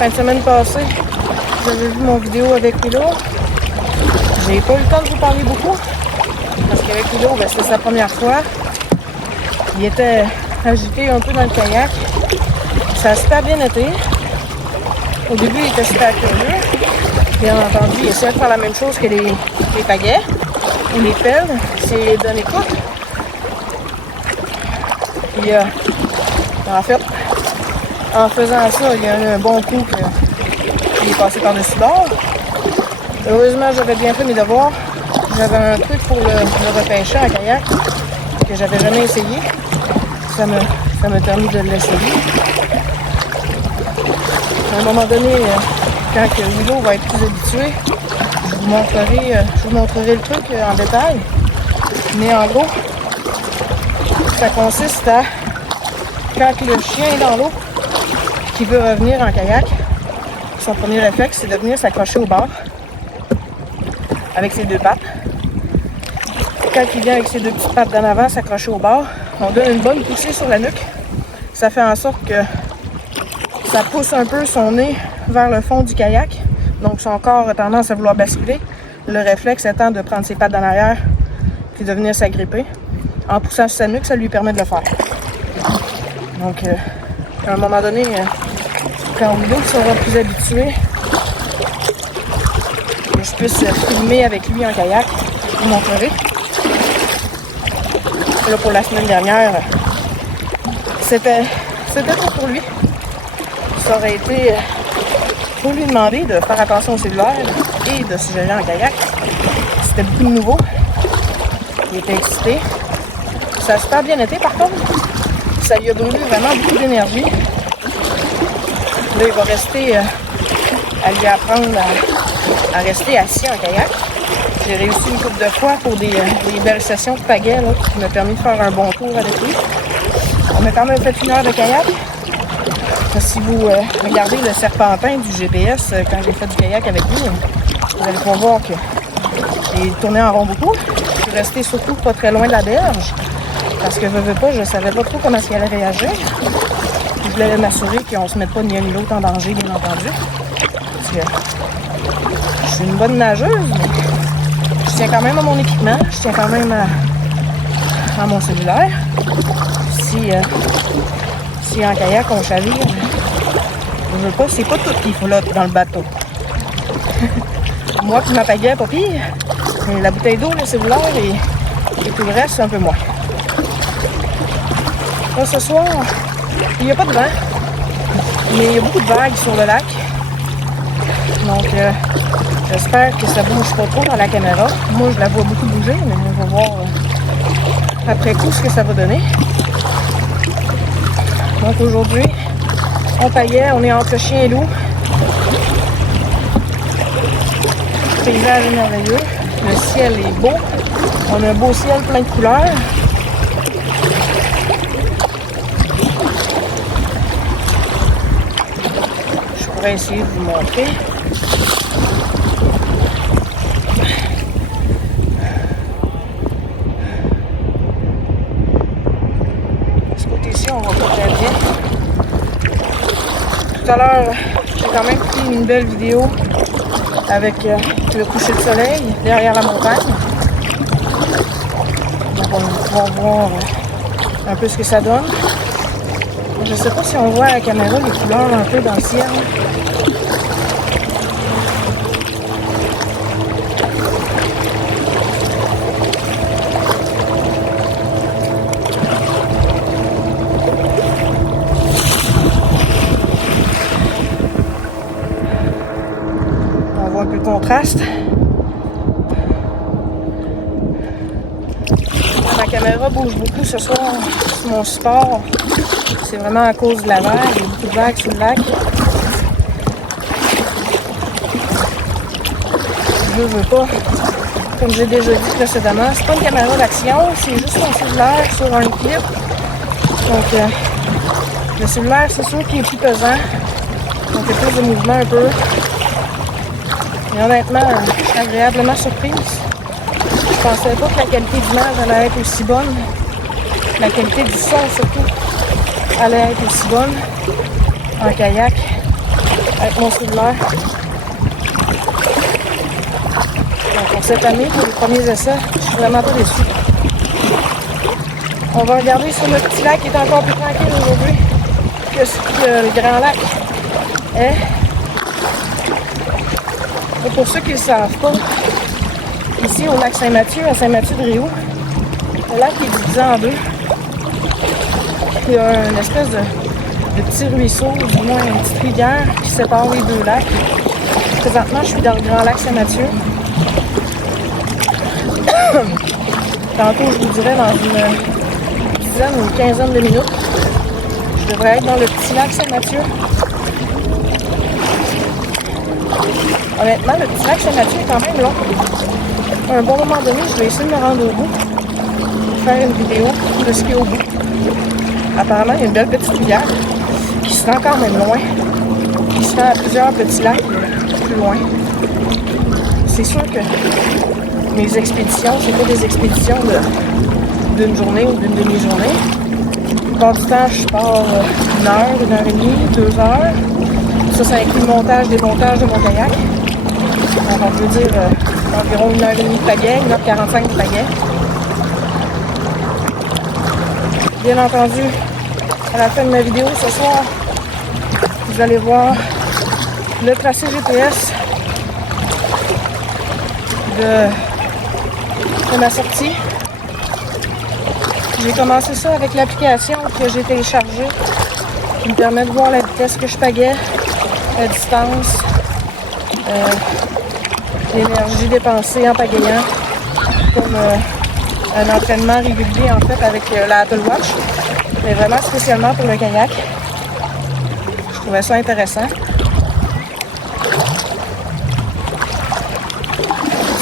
fin de semaine passée, vous avez vu mon vidéo avec Milo. J'ai pas eu le temps de vous parler beaucoup. Parce qu'avec Milo, ben, c'était sa première fois. Il était agité un peu dans le kayak. Ça a super bien été. Au début, il était super curieux. Bien entendu, il essayait de faire la même chose que les pagaies ou les pelles. C'est donne écoute. Puis, en fait, en faisant ça, il y a eu un bon coup qu'il est passé par-dessus bord. Heureusement, j'avais bien fait mes devoirs. J'avais un truc pour le repêcher en kayak que j'avais jamais essayé. Ça m'a permis de l'essayer. À un moment donné, quand Willow va être plus habitué, je vous montrerai le truc en détail. Mais en gros, ça consiste à, quand le chien est dans l'eau, qui veut revenir en kayak, son premier réflexe, c'est de venir s'accrocher au bord avec ses deux pattes. Quand il vient avec ses deux petites pattes d'en avant s'accrocher au bord, on donne une bonne poussée sur la nuque. Ça fait en sorte que ça pousse un peu son nez vers le fond du kayak. Donc son corps a tendance à vouloir basculer. Le réflexe étant de prendre ses pattes dans l'arrière puis de venir s'agripper. En poussant sur sa nuque, ça lui permet de le faire. Donc, à un moment donné, quand Willow sera plus habitué, que je puisse filmer avec lui en kayak, je vous montrerai. Là, pour la semaine dernière, c'était tout pour lui. Ça aurait été pour lui demander de faire attention au cellulaire et de se gérer en kayak. C'était beaucoup de nouveau. Il était excité. Ça a super bien été par contre. Ça lui a brûlé vraiment beaucoup d'énergie. Là, il va rester à lui apprendre à rester assis en kayak. J'ai réussi une couple de fois pour des belles sessions de pagaie là, qui m'a permis de faire un bon tour avec lui. On a quand même fait 1 heure de kayak. Si vous regardez le serpentin du GPS quand j'ai fait du kayak avec lui, vous allez pouvoir voir que j'ai tourné en rond beaucoup. Je suis restée surtout pas très loin de la berge parce que je savais pas trop comment il allait réagir. Je voulais m'assurer qu'on se mette pas ni un ni l'autre en danger, bien entendu. Parce que je suis une bonne nageuse, mais je tiens quand même à mon équipement, je tiens quand même à mon cellulaire. Si en kayak on chavire, je veux pas, c'est pas tout qui flotte dans le bateau. Moi qui m'appagaie, pas pire. Mais la bouteille d'eau, le cellulaire et tout le reste, c'est un peu moins. Là, ce soir, il n'y a pas de vent, mais il y a beaucoup de vagues sur le lac. Donc, j'espère que ça bouge pas trop dans la caméra. Moi, je la vois beaucoup bouger, mais on va voir après coup ce que ça va donner. Donc aujourd'hui, on paillait, on est entre chien et loup. Le paysage est merveilleux. Le ciel est beau. On a un beau ciel plein de couleurs. Je pourrais essayer de vous montrer. On va pas très bien. Tout à l'heure, j'ai quand même pris une belle vidéo avec le coucher de soleil derrière la montagne. Donc on va pouvoir voir un peu ce que ça donne. Je sais pas si on voit à la caméra les couleurs un peu dans le ciel. Un peu de contraste. Ma caméra bouge beaucoup ce soir sur mon support. C'est vraiment à cause de la vague. Il y a beaucoup de vagues sur le lac. Je veux pas. Comme j'ai déjà dit précédemment, c'est pas une caméra d'action, c'est juste mon cellulaire sur un clip. Donc le cellulaire, c'est sûr qu'il est plus pesant. Donc il y a plus de mouvement un peu. Et honnêtement, je suis agréablement surprise. Je pensais pas que la qualité d'image allait être aussi bonne. La qualité du son surtout allait être aussi bonne en kayak. avec mon cellulaire. Donc pour cette année, pour les premiers essais, je suis vraiment pas déçue. On va regarder sur le petit lac qui est encore plus tranquille aujourd'hui que ce que le grand lac est. Et pour ceux qui ne le savent pas, ici au lac Saint-Mathieu, à Saint-Mathieu-de-Rio, le lac est divisé en deux. Il y a une espèce de petit ruisseau, du moins une petite rivière qui sépare les deux lacs. Présentement, je suis dans le grand lac Saint-Mathieu. Tantôt, je vous dirais dans une dizaine ou une quinzaine de minutes, je devrais être dans le petit lac Saint-Mathieu. Honnêtement, le petit lac Saint-Mathieu est quand même long. À un bon moment donné, je vais essayer de me rendre au bout, faire une vidéo de ce qu'il y a au bout. Apparemment, il y a une belle petite rivière qui se rend quand même loin, qui se rend à plusieurs petits lacs plus loin. C'est sûr que mes expéditions, c'est pas des expéditions d'une journée ou d'une demi-journée. La plupart du temps, je pars 1 heure, 1 heure et demie, 2 heures. Ça inclut le montage, démontage de mon kayak. Donc on peut dire environ 1 heure et demie de pagaie, 1h45 de pagaie. Bien entendu, à la fin de ma vidéo ce soir, vous allez voir le tracé GPS de ma sortie. J'ai commencé ça avec l'application que j'ai téléchargée qui me permet de voir la vitesse que je pagaie, la distance, l'énergie dépensée en pagayant, comme un entraînement régulier en fait avec la Apple Watch, mais vraiment spécialement pour le kayak. Je trouvais ça intéressant.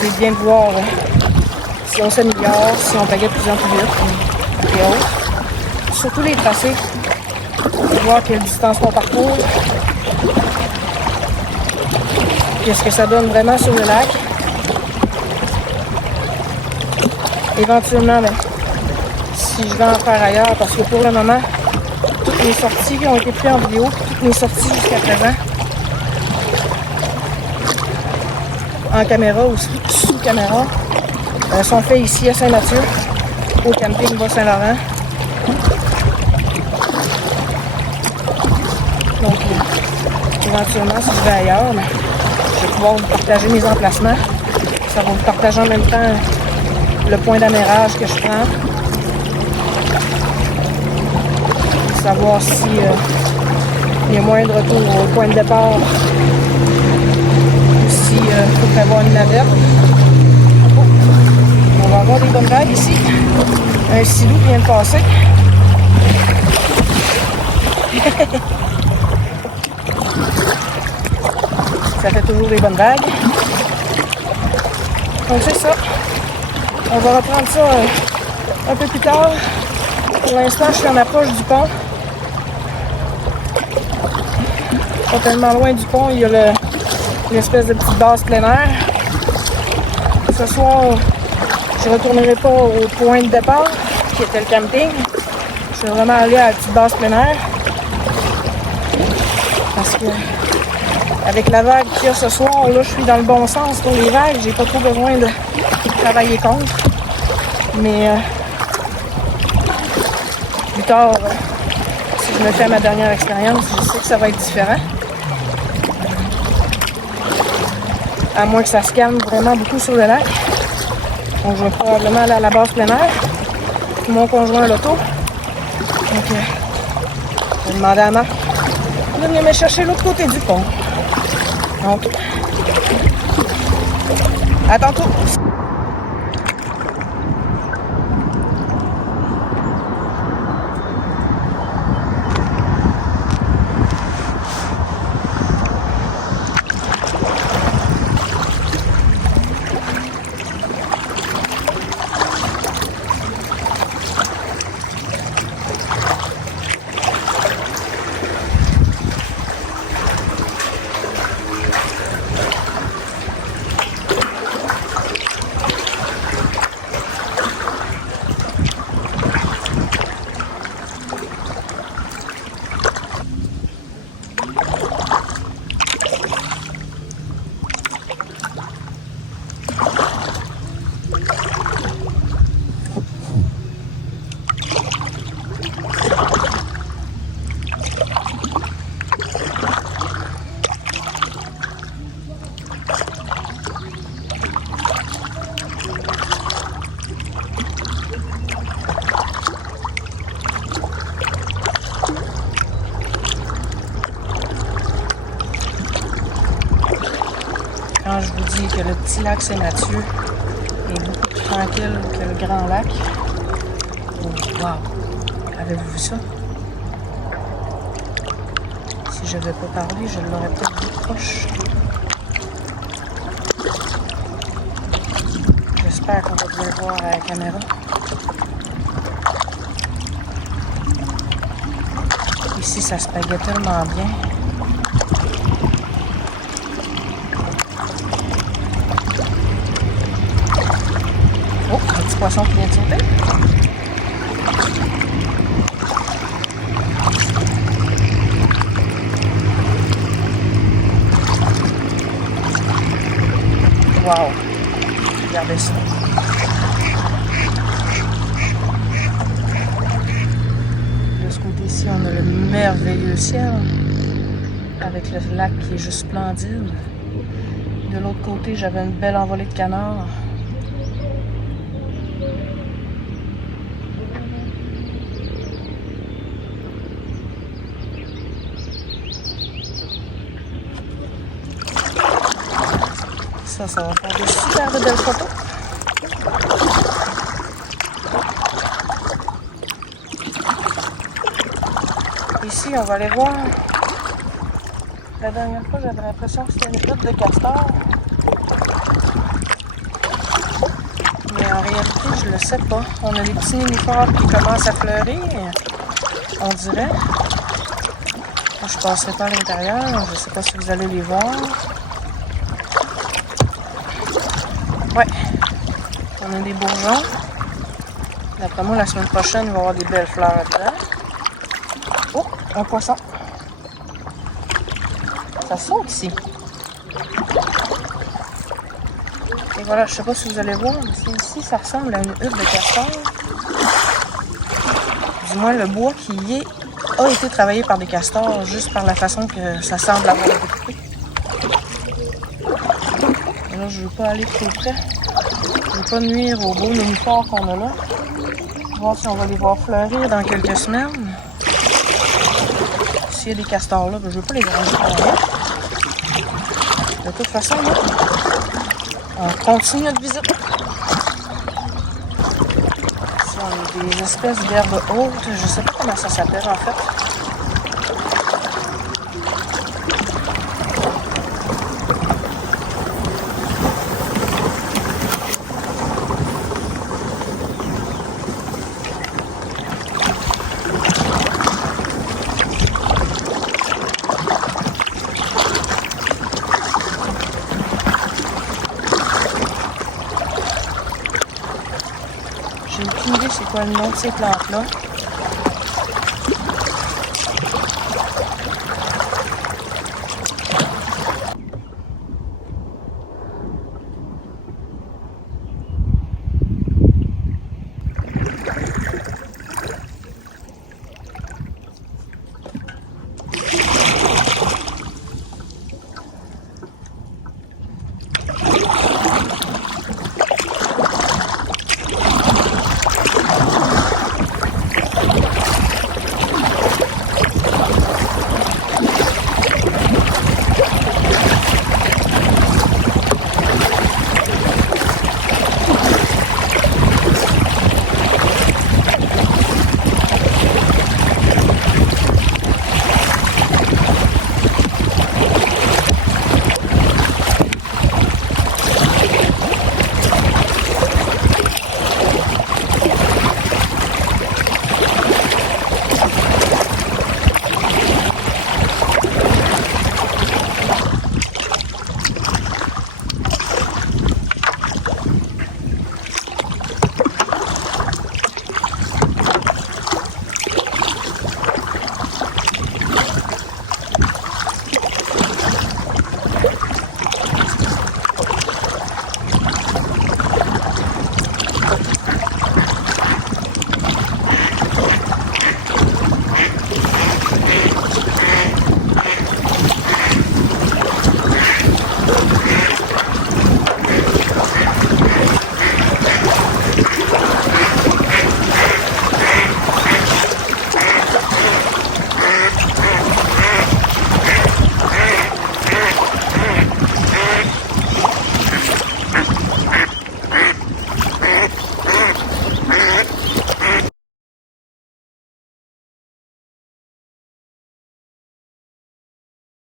C'est bien de voir si on s'améliore, si on pagaie de plus en plus vite et autres. Surtout les tracés, de voir quelle distance on parcourt, qu'est-ce que ça donne vraiment sur le lac. Éventuellement, si je vais en faire ailleurs, parce que pour le moment, toutes mes sorties qui ont été prises en vidéo, toutes mes sorties jusqu'à présent, en caméra ou sous caméra, sont faites ici à Saint-Mathieu, au camping Bas-Saint-Laurent. Donc, éventuellement, si je vais ailleurs, je vais pouvoir vous partager mes emplacements. Ça va vous partager en même temps le point d'amarrage que je prends. Savoir si il y a moyen de retour au point de départ ou s'il faut prévoir une navette. Oh, on va avoir des bonnes vagues ici. Un silou qui vient de passer. Ça fait toujours des bonnes vagues. Donc c'est ça. On va reprendre ça un peu plus tard. Pour l'instant, je suis en approche du pont. Pas tellement loin du pont, il y a l'espèce de petite base plein air. Ce soir, je ne retournerai pas au point de départ, qui était le camping. Je suis vraiment allé à la petite base plein air. Parce que avec la vague qu'il y a ce soir, là, je suis dans le bon sens pour les vagues. J'ai pas trop besoin de travailler contre. Mais plus tard, si je me fais ma dernière expérience, je sais que ça va être différent. À moins que ça se calme vraiment beaucoup sur le lac. Donc je vais probablement aller à la base plein air. Mon conjoint à l'auto. Donc je vais demander à Marc de venir me chercher l'autre côté du pont. Donc, à tantôt! petit lac Saint-Mathieu est beaucoup plus tranquille que le grand lac. Oh, wow! Avez-vous vu ça? Si je n'avais pas parlé, je l'aurais peut-être vu proche. J'espère qu'on va bien voir à la caméra. Ici, ça se payait tellement bien. Oh, un petit poisson qui vient de sauter. Wow! Regardez ça. De ce côté-ci, on a le merveilleux ciel avec le lac qui est juste splendide. De l'autre côté, j'avais une belle envolée de canards. Ça va faire des super de belles photos. Ici, on va aller voir. La dernière fois, j'avais l'impression que c'était une hutte de castor. Mais en réalité, je le sais pas. On a les petits nénuphars qui commencent à fleurir, on dirait. Moi, je passerai pas à l'intérieur. Je sais pas si vous allez les voir. Ouais. On a des bourgeons. D'après moi, la semaine prochaine, il va y avoir des belles fleurs dedans. Oh, un poisson. Ça saute ici. Et voilà, je sais pas si vous allez voir, mais ici, ça ressemble à une hutte de castor. Du moins, le bois qui y est a été travaillé par des castors, juste par la façon que ça semble avoir été coupé. Et là, je veux pas aller trop près. Je veux pas nuire aux beaux nénuphars qu'on a là. Voir si on va les voir fleurir dans quelques semaines. S'il y a des castors là, ben, je veux pas les ranger par là. De toute façon, là, on continue notre visite. Ici, on a des espèces d'herbes hautes. Je sais pas comment ça s'appelle en fait. J'ai aucune idée c'est quoi le nom de ces plantes-là.